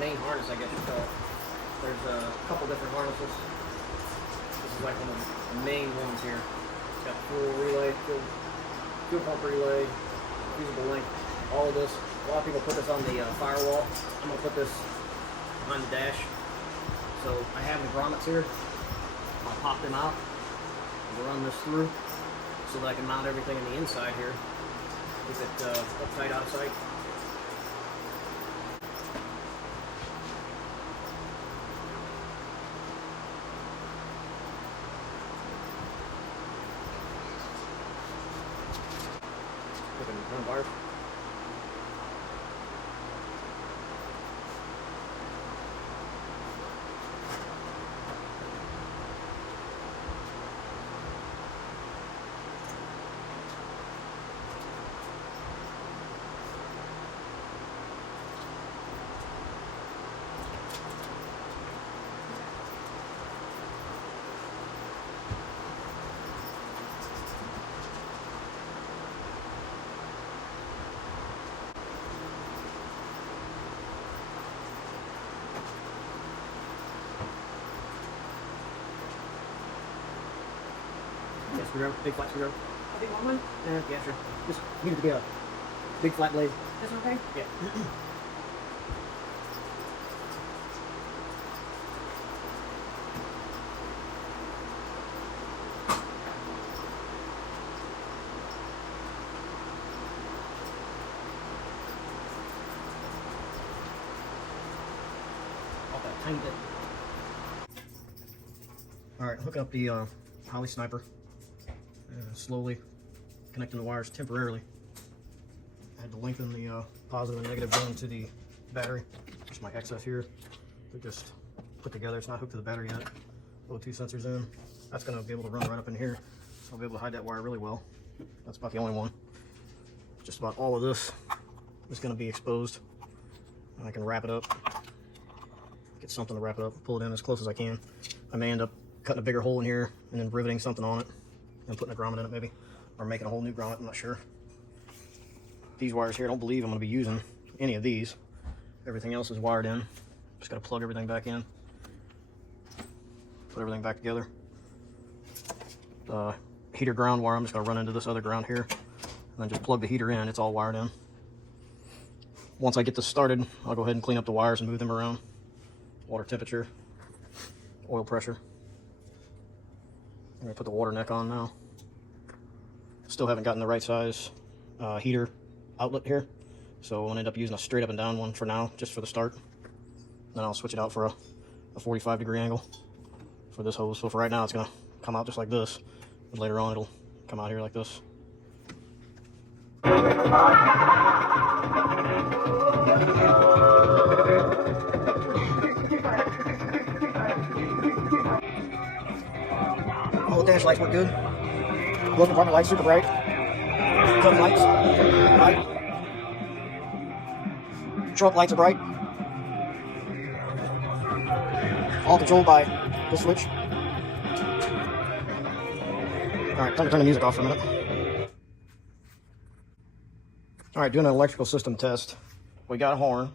main harness, I guess you call it. There's a couple different harnesses. This is like one of the main ones here. It's got fuel relay, fuel pump relay, fusible link, all of this. A lot of people put this on the firewall. I'm going to put this behind the dash. So I have the grommets here. I'll pop them out and run this through so that I can mount everything in the inside here. Keep it uptight, out of sight. Run bar. Yeah, screwdriver, big flat screwdriver. A big long one? Yeah, sure. Just need it to be a big flat blade. This one okay? Yeah. Off that tiny bit. Alright, hooking up the Holley sniper. Slowly connecting the wires temporarily. I had to lengthen the positive and negative going to the battery. There's my excess here. They're just put together. It's not hooked to the battery yet. O2 sensors in. That's going to be able to run right up in here. So I'll be able to hide that wire really well. That's about the only one. Just about all of this is going to be exposed. And I can wrap it up. Get something to wrap it up. Pull it in as close as I can. I may end up cutting a bigger hole in here and then riveting something on it and putting a grommet in it maybe, or making a whole new grommet. I'm not sure. These wires here, I don't believe I'm going to be using any of these. Everything else is wired in. Just got to plug everything back in, put everything back together. The heater ground wire, I'm just going to run into this other ground here and then just plug the heater in. It's all wired in. Once I get this started, I'll go ahead and clean up the wires and move them around. Water temperature, oil pressure. I'm going to put the water neck on now. Still haven't gotten the right size heater outlet here, so I'm going to end up using a straight up and down one for now, just for the start. Then I'll switch it out for a 45-degree angle for this hose. So for right now, it's going to come out just like this, but later on it'll come out here like this. All the dash lights work good. Glove compartment lights super bright. Front lights bright. Trunk lights are bright. All controlled by this switch. Alright, time to turn the music off for a minute. Alright, doing an electrical system test. We got a horn.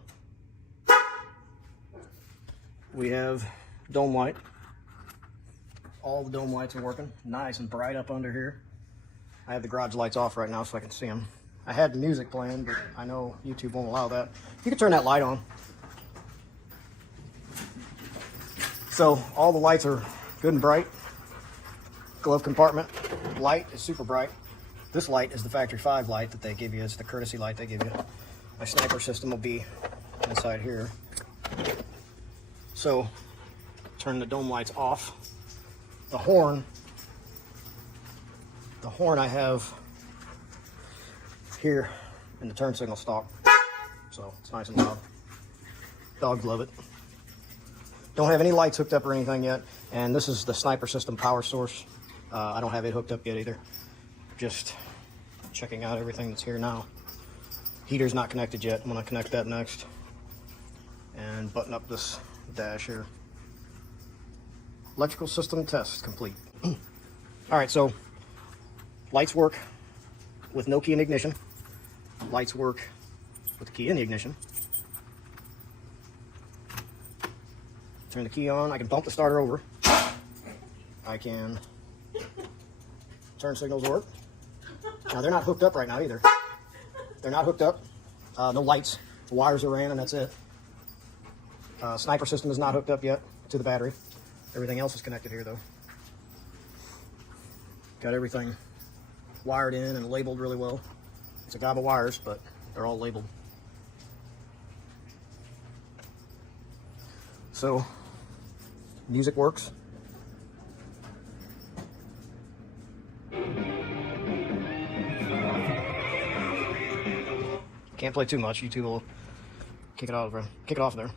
We have dome light. All the dome lights are working nice and bright up under here. I have the garage lights off right now so I can see them. I had the music playing, but I know YouTube won't allow that. You can turn that light on. So all the lights are good and bright. Glove compartment light is super bright. This light is the factory 5 light that they give you. It's the courtesy light they give you. My sniper system will be inside here. So turn the dome lights off. The horn I have here in the turn signal stalk, so it's nice and loud. Dogs love it. Don't have any lights hooked up or anything yet, and this is the sniper system power source. I don't have it hooked up yet either. Just checking out everything that's here now. Heater's not connected yet. I'm going to connect that next and button up this dash here. Electrical system test complete. All right, so lights work with no key in ignition. Lights work Put the key in the ignition. Turn the key on. I can bump the starter over. I can turn signals work. Now they're not hooked up right now either. They're not hooked up. No lights. The wires are ran and that's it. Sniper system is not hooked up yet to the battery. Everything else is connected here though. Got everything wired in and labeled really well. It's a gob of wires, but they're all labeled. So, music works. Can't play too much. YouTube will kick it off there.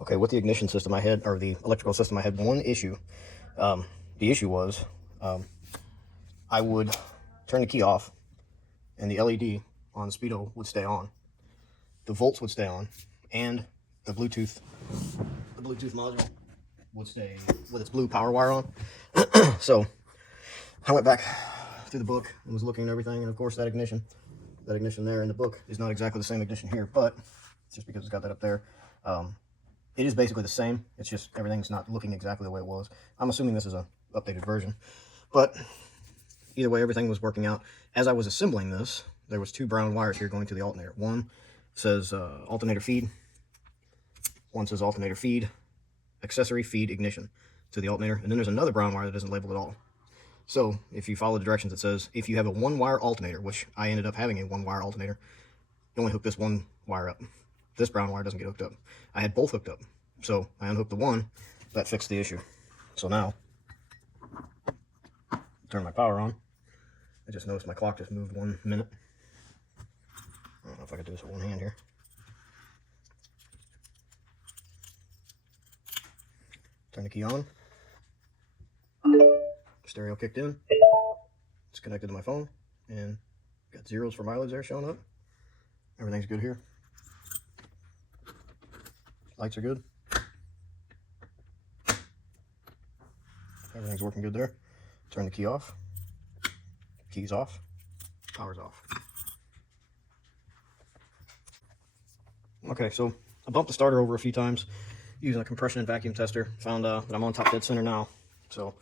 Okay, with the ignition system I had, or the electrical system, I had one issue. The issue was I would turn the key off and the LED on the speedo would stay on. The volts would stay on, and the Bluetooth module would stay with its blue power wire on. So I went back through the book and was looking at everything, and of course that ignition there in the book is not exactly the same ignition here, but it's just because it's got that up there. It is basically the same. It's just everything's not looking exactly the way it was. I'm assuming this is a updated version, but either way, everything was working out. As I was assembling this, there was two brown wires here going to the alternator. One says alternator feed. One says alternator feed, accessory feed ignition to the alternator. And then there's another brown wire that isn't labeled at all. So if you follow the directions, it says if you have a one-wire alternator, which I ended up having a one-wire alternator, you only hook this one wire up. This brown wire doesn't get hooked up. I had both hooked up. So I unhooked the one, that fixed the issue. So now, turn my power on. I just noticed my clock just moved 1 minute. I don't know if I could do this with one hand here. Turn the key on. Stereo kicked in. It's connected to my phone. And got zeros for mileage there showing up. Everything's good here. Lights are good. Everything's working good there. Turn the key off. Key's off. Power's off. Okay, so I bumped the starter over a few times using a compression and vacuum tester. Found that I'm on top dead center now. So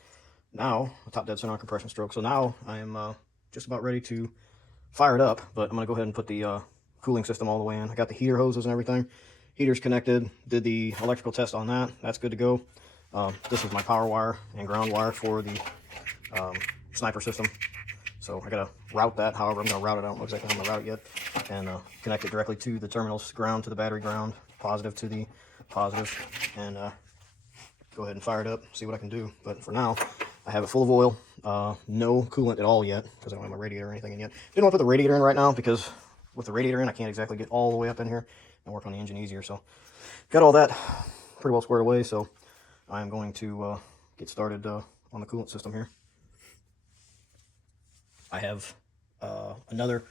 now, top dead center on compression stroke. So now I am just about ready to fire it up, but I'm going to go ahead and put the cooling system all the way in. I got the heater hoses and everything. Heater's connected. Did the electrical test on that. That's good to go. This is my power wire and ground wire for the sniper system. So I gotta route that. However, I'm gonna route it. I don't know exactly how I'm gonna route it yet. And connect it directly to the terminals, ground to the battery ground, positive to the positive, and go ahead and fire it up, see what I can do. But for now, I have it full of oil, no coolant at all yet, because I don't have my radiator or anything in yet. Didn't want to put the radiator in right now, because with the radiator in, I can't exactly get all the way up in here and work on the engine easier. So got all that pretty well squared away, so I am going to get started on the coolant system here. I have another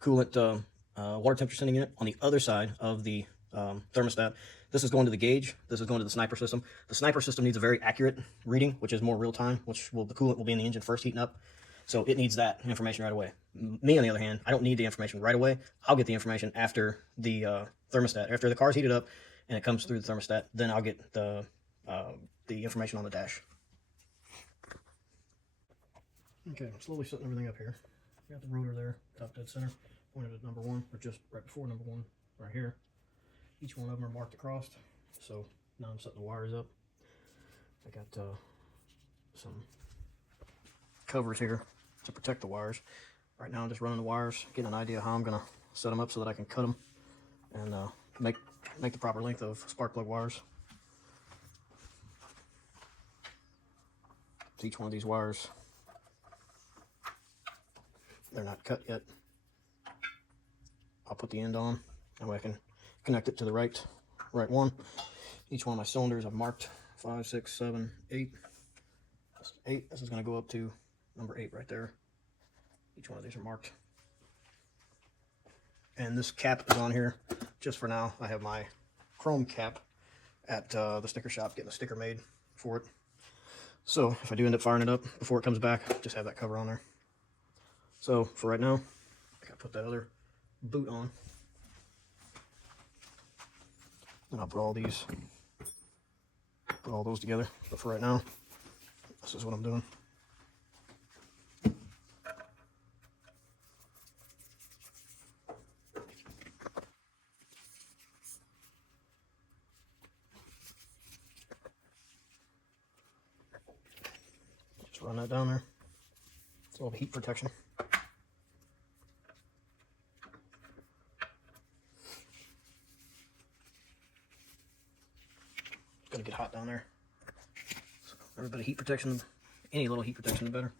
coolant water temperature sending unit on the other side of the thermostat. This is going to the gauge. This is going to the sniper system. The sniper system needs a very accurate reading, which is more real time, which will, the coolant will be in the engine first heating up. So it needs that information right away. Me, on the other hand, I don't need the information right away. I'll get the information after the thermostat. After the car's heated up and it comes through the thermostat, then I'll get the information on the dash. Okay, I'm slowly setting everything up here. Got the rotor there, top dead center, pointed at number 1, or just right before number 1, right here. Each one of them are marked across. So now I'm setting the wires up. I got some covers here to protect the wires. Right now I'm just running the wires, getting an idea how I'm gonna set them up so that I can cut them and make the proper length of spark plug wires. So each one of these wires, they're not cut yet. I'll put the end on, that way I can connect it to the right one. Each one of my cylinders I've marked 5, 6, 7, 8. That's 8. This is going to go up to number 8 right there. Each one of these are marked. And this cap is on here just for now. I have my chrome cap at the sticker shop getting a sticker made for it. So if I do end up firing it up before it comes back, just have that cover on there. So for right now, I gotta put that other boot on. And I'll put all those together. But for right now, this is what I'm doing. Just run that down there. It's all the heat protection. It's gonna get hot down there. So every bit of heat protection, any little heat protection, the better.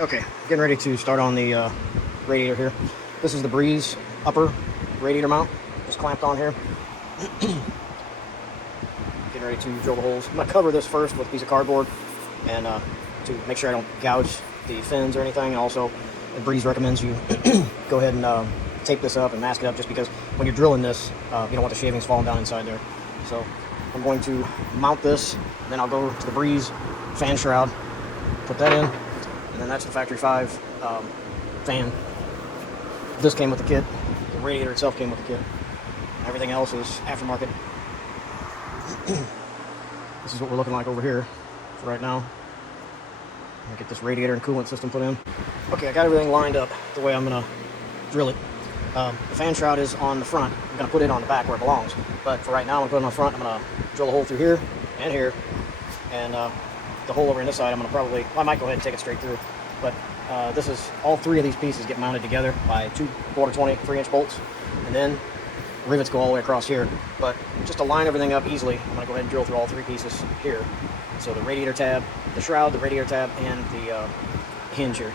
Okay, getting ready to start on the radiator here. This is the Breeze upper radiator mount, just clamped on here. Getting ready to drill the holes. I'm going to cover this first with a piece of cardboard and to make sure I don't gouge the fins or anything. And also, Breeze recommends you go ahead and tape this up and mask it up, just because when you're drilling this, you don't want the shavings falling down inside there. So I'm going to mount this, and then I'll go to the Breeze fan shroud, put that in. And then that's the Factory 5 fan. This came with the kit. The radiator itself came with the kit. Everything else is aftermarket. This is what we're looking like over here for right now. I'm gonna get this radiator and coolant system put in. Okay, I got everything lined up the way I'm gonna drill it. The fan shroud is on the front. I'm gonna put it on the back where it belongs. But for right now, I'm gonna put it on the front. I'm gonna drill a hole through here and here. And the hole over on this side, well, I might go ahead and take it straight through, but this is, all three of these pieces get mounted together by 2 quarter 20 3-inch bolts, and then rivets go all the way across here. But just to line everything up easily, I'm going to go ahead and drill through all three pieces here. So the radiator tab, the shroud, the radiator tab, and the hinge here.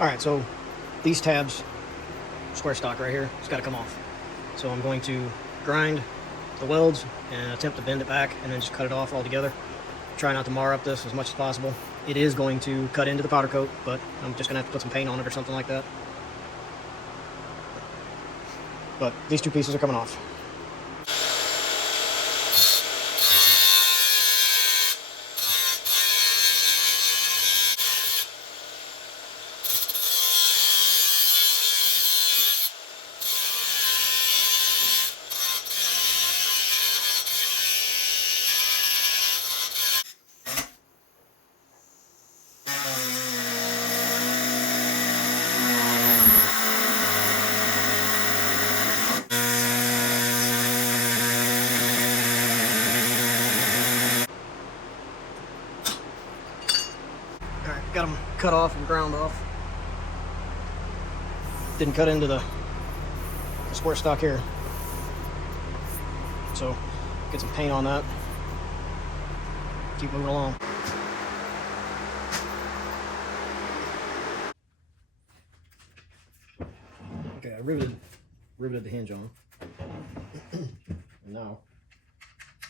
Alright, so these tabs, square stock right here, it's got to come off. So I'm going to grind the welds and attempt to bend it back and then just cut it off altogether. Try not to mar up this as much as possible. It is going to cut into the powder coat, but I'm just going to have to put some paint on it or something like that. But these two pieces are coming off. Got them cut off and ground off. Didn't cut into the square stock here. So get some paint on that. Keep moving along. Okay, I riveted the hinge on. And now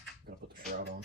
I'm gonna put the shroud on.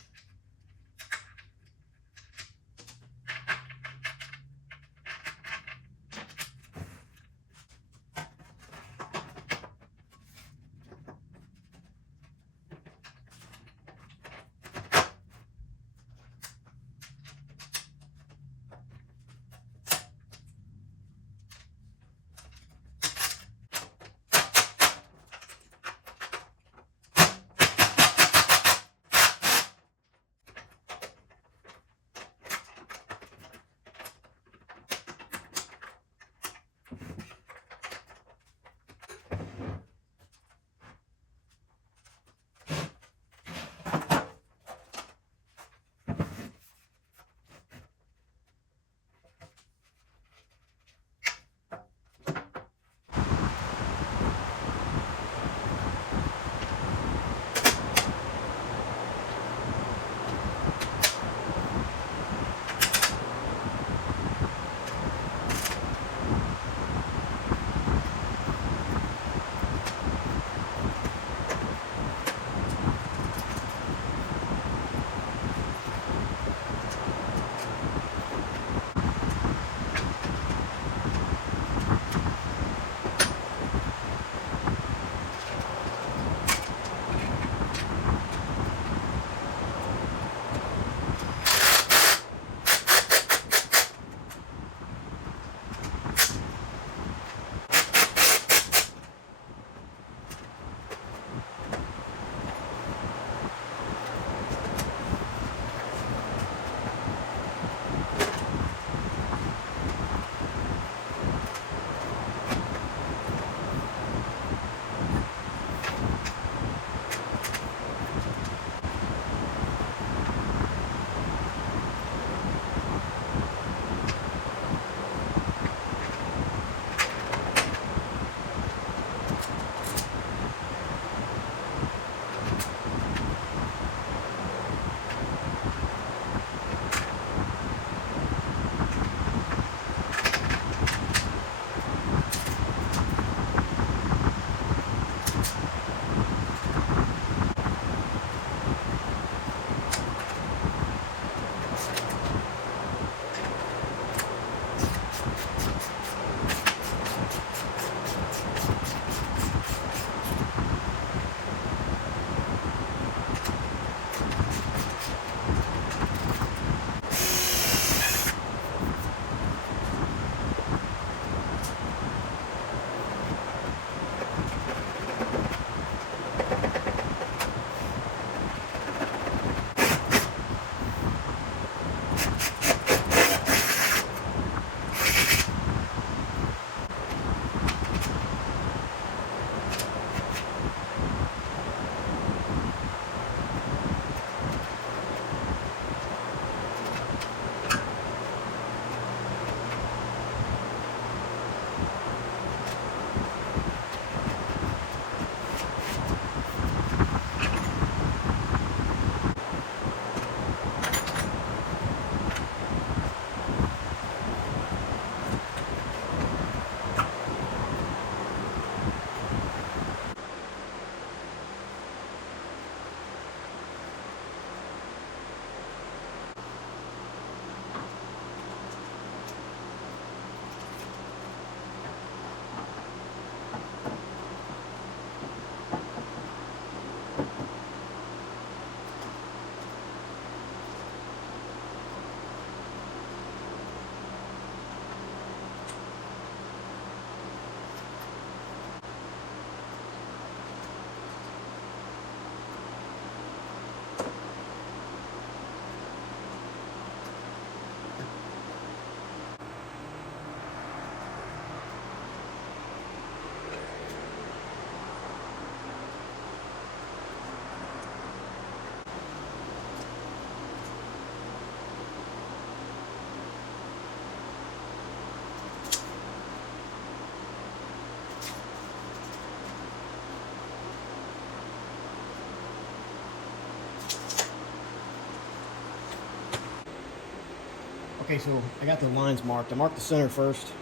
Okay, so I got the lines marked. I marked the center first,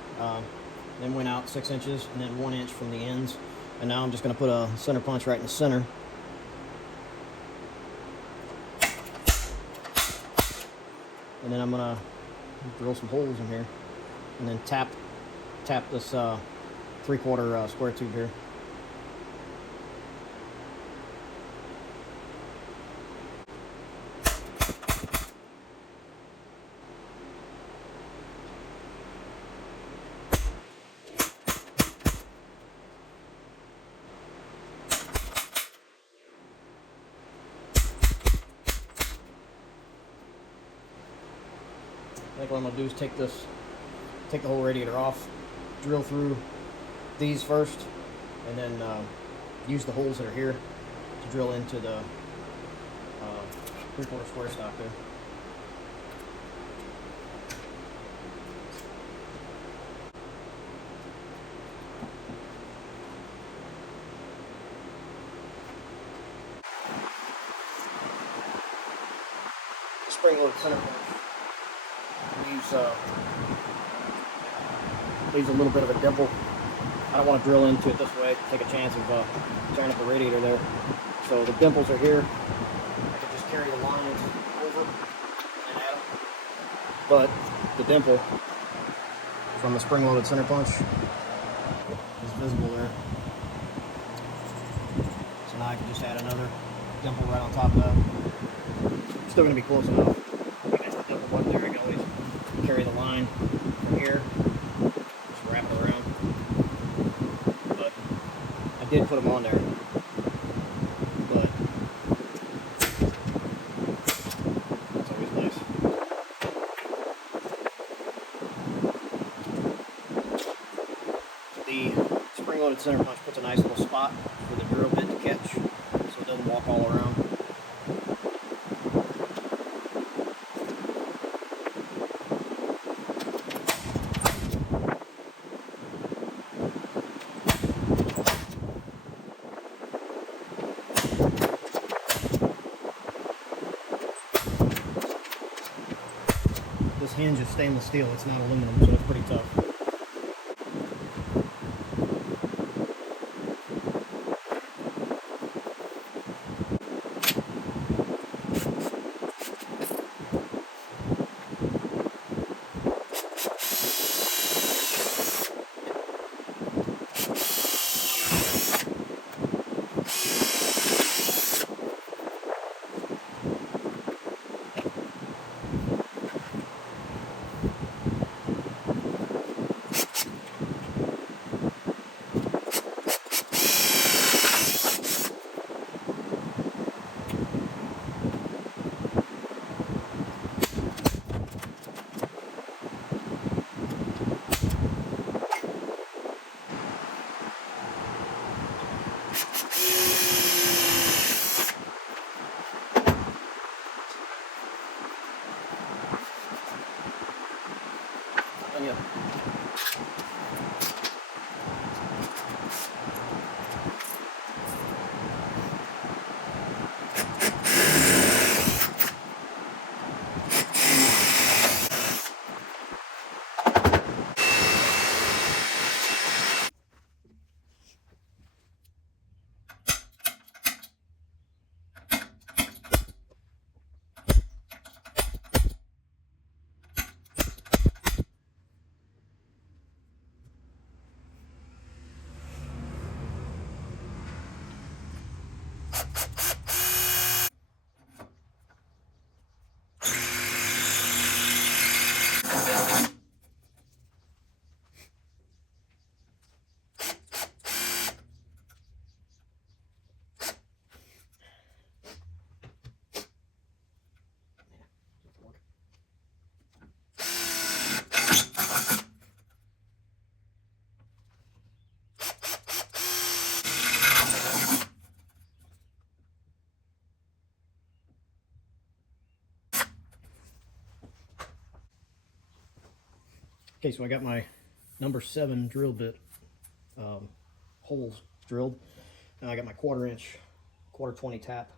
then went out 6 inches, and then 1 inch from the ends. And now I'm just going to put a center punch right in the center. And then I'm going to drill some holes in here, and then tap this 3/4 square tube here. I think what I'm going to do is take the whole radiator off, drill through these first, and then use the holes that are here to drill into the 3/4 square stock there. Spring-loaded center punch leaves a little bit of a dimple. I don't want to drill into it this way, take a chance of tearing up the radiator there. So the dimples are here. I can just carry the lines over and at them. But the dimple from the spring-loaded center punch is visible there. So now I can just add another dimple right on top of that. Still going to be close enough. One there, I can always carry the line from here, just wrap it around. But I did put them on there. But that's always nice. The spring-loaded center punch puts a nice little spot for the drill bit to catch, so it doesn't walk all around. This hinge is stainless steel, it's not aluminum, so it's pretty tough. Yeah. Okay, so I got my number 7 drill bit holes drilled, and I got my 1/4 inch, 1/4 20 tap.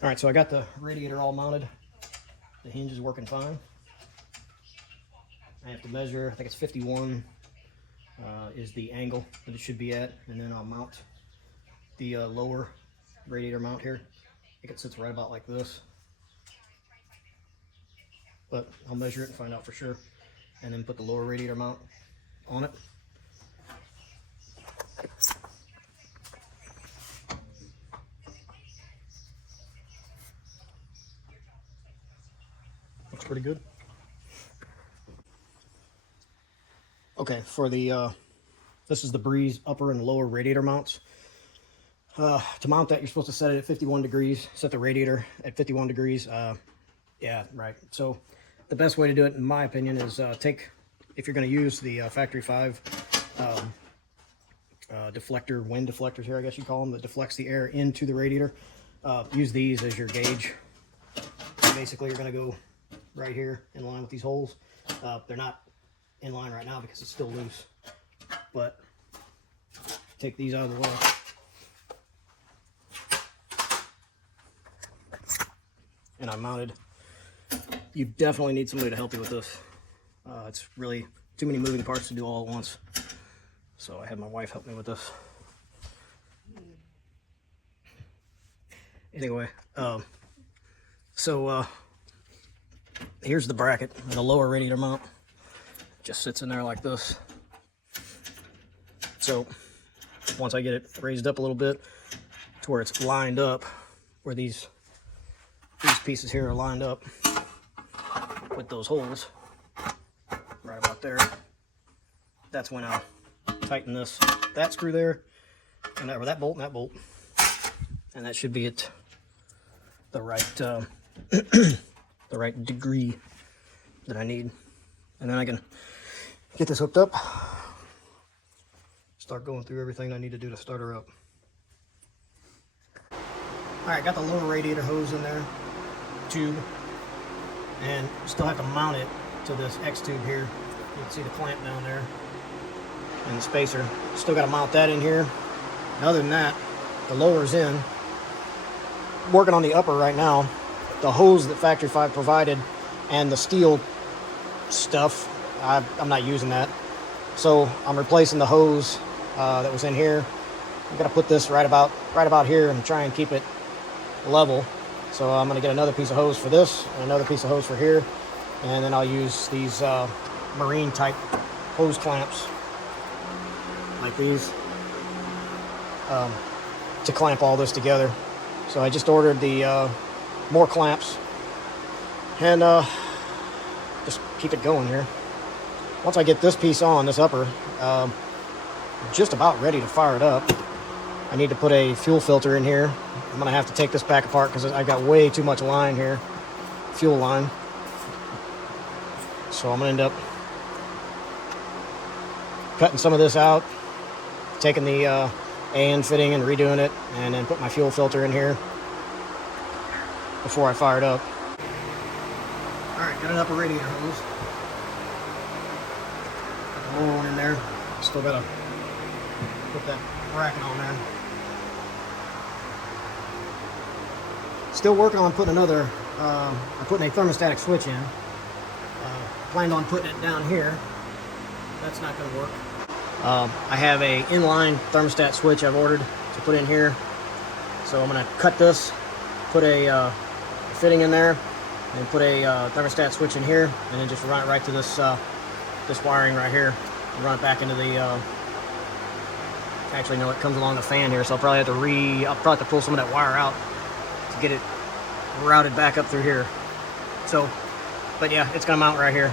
All right, so I got the radiator all mounted. The hinge is working fine. I have to measure, I think it's 51 is the angle that it should be at, and then I'll mount the lower radiator mount here. I think it sits right about like this, but I'll measure it and find out for sure, and then put the lower radiator mount on it. Looks pretty good. Okay, for the this is the Breeze upper and lower radiator mounts. To mount that, you're supposed to set it at 51 degrees. Set the radiator at 51 degrees. Yeah, right. So the best way to do it, in my opinion, is if you're going to use the Factory 5 deflector, wind deflectors here, I guess you call them, that deflects the air into the radiator. Use these as your gauge. Basically, you're going to go right here in line with these holes. They're not in line right now because it's still loose, but take these out of the way. And I mounted. You definitely need somebody to help you with this. It's really too many moving parts to do all at once. So I had my wife help me with this. Anyway, here's the bracket, the lower radiator mount. Just sits in there like this. So once I get it raised up a little bit to where it's lined up, where these pieces here are lined up with those holes right about there, that's when I'll tighten that screw there, and that bolt and that bolt, and that should be at the right the right degree that I need, and then I can get this hooked up, start going through everything I need to do to start her up. All right, got the lower radiator hose in there, tube, and still have to mount it to this X tube here. You can see the clamp down there and the spacer. Still got to mount that in here. And other than that, the lower's in. Working on the upper right now. The hose that Factory 5 provided and the steel stuff, I'm not using that. So I'm replacing the hose that was in here. I'm gonna put this right about here and try and keep it level. So I'm gonna get another piece of hose for this and another piece of hose for here, and then I'll use these marine type hose clamps like these to clamp all this together. So I just ordered the more clamps and just keep it going here. Once I get this piece on, this upper, just about ready to fire it up, I need to put a fuel filter in here. I'm gonna have to take this back apart because I got way too much line here, fuel line. So I'm gonna end up cutting some of this out, taking the AN fitting and redoing it, and then put my fuel filter in here before I fire it up. All right, got an upper radiator hose. Got the lower one in there. Still gotta put that bracket on there. Still working on putting another, I'm putting a thermostatic switch in. Planned on putting it down here. That's not gonna work. I have a inline thermostat switch I've ordered to put in here. So I'm gonna cut this, put a fitting in there, and put a thermostat switch in here, and then just run it right to this this wiring right here. And run it back into the, actually no, it comes along the fan here, so I'll probably have to pull some of that wire out to get it routed back up through here. So, but yeah, it's gonna mount right here.